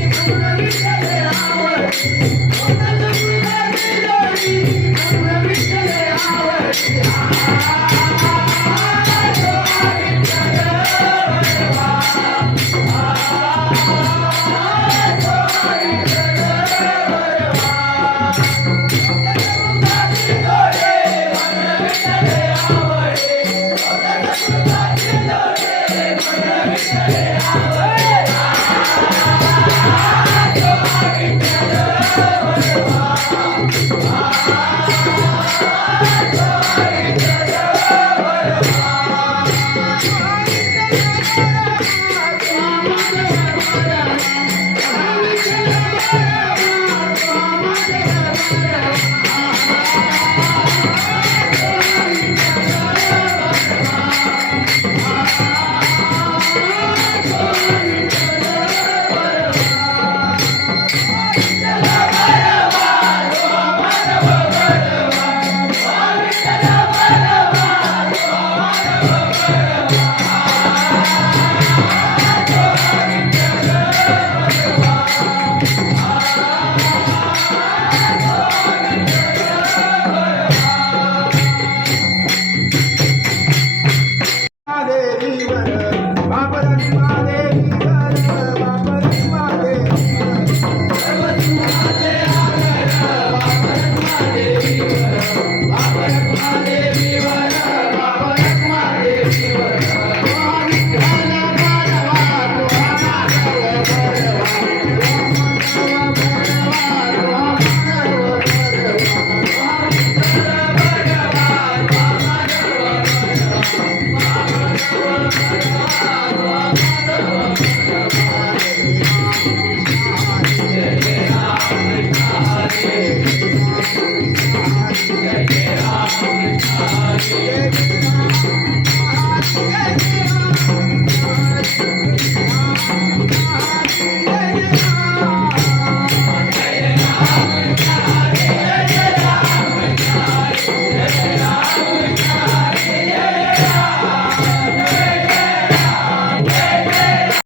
Yeah.